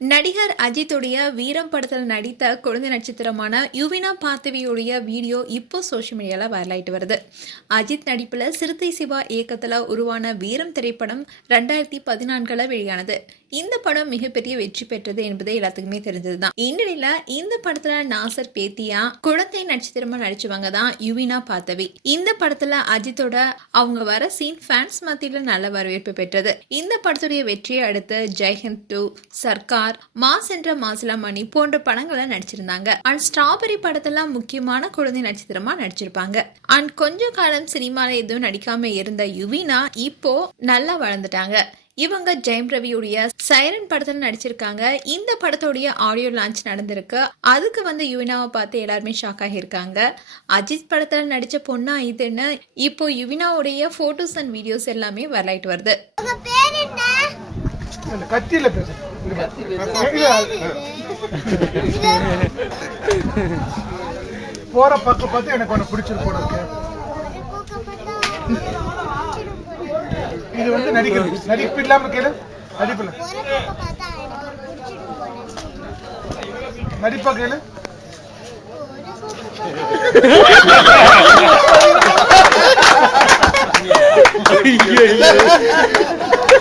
நடிகர் அஜித்துடைய வீரம் படத்தில் நடித்த குழந்தை நட்சத்திரமான யுவினா பார்த்திவியுடைய வீடியோ இப்போ சோஷியல் மீடியால வைரலாயிட்டு வருது. அஜித் நடிப்புல சிறுத்தை சிவா இயக்கத்துல உருவான வீரம் திரைப்படம் ரெண்டாயிரத்தி பதினான்கில் வெளியானது. இந்த படம் மிகப்பெரிய வெற்றி பெற்றது என்பது எல்லாத்துக்குமே தெரிஞ்சது தான் இந்நிலையில இந்த படத்துல நாசர் பேத்தியா குழந்தை நட்சத்திரமா நடிச்சவங்க தான் யுவினா பார்த்தவி. இந்த படத்துல அஜித்தோட அவங்க வர சீன் ஃபேன்ஸ் மத்தியில் நல்ல வரவேற்பு பெற்றது. இந்த படத்துடைய வெற்றியை அடுத்து ஜெய்ஹிந்த் டூ சர்க்கார் மாஸ் என்ற மாசிலா மணி போன்ற படங்களை நடிச்சிருந்தாங்க. அண்ட் ஸ்ட்ராபெரி படத்துல முக்கியமான குழந்தை நட்சத்திரமா நடிச்சிருப்பாங்க. அண்ட் கொஞ்ச காலம் சினிமால எதுவும் நடிக்காம இருந்த யுவினா இப்போ நல்லா வளர்ந்துட்டாங்க. இவங்க ஜெயம் ரவியுடைய சைரன் படத்துல நடிச்சிருக்காங்க. இந்த படத்தோடைய ஆடியோ லான்ச் நடந்திருக்கு. அதுக்கு வந்து யுவினாவை பார்த்து எல்லாருமே ஷாக் ஆகியிருக்காங்க. அஜித் படத்துல நடிச்ச பொண்ணா இதுன்னு இப்போ யுவினாவுடைய போட்டோஸ் அண்ட் வீடியோஸ் எல்லாமே வரலாயிட்டு வருது. இல்ல, கத்தியில பேசு. போற பக்கம் பார்த்து எனக்கு ஒண்ணு பிடிச்சிருக்கு போல இருக்கு இது வந்து நடிக்கிறது. நடிப்பு இல்லாம கேளு. நடிப்பு நடிப்பா கேளு.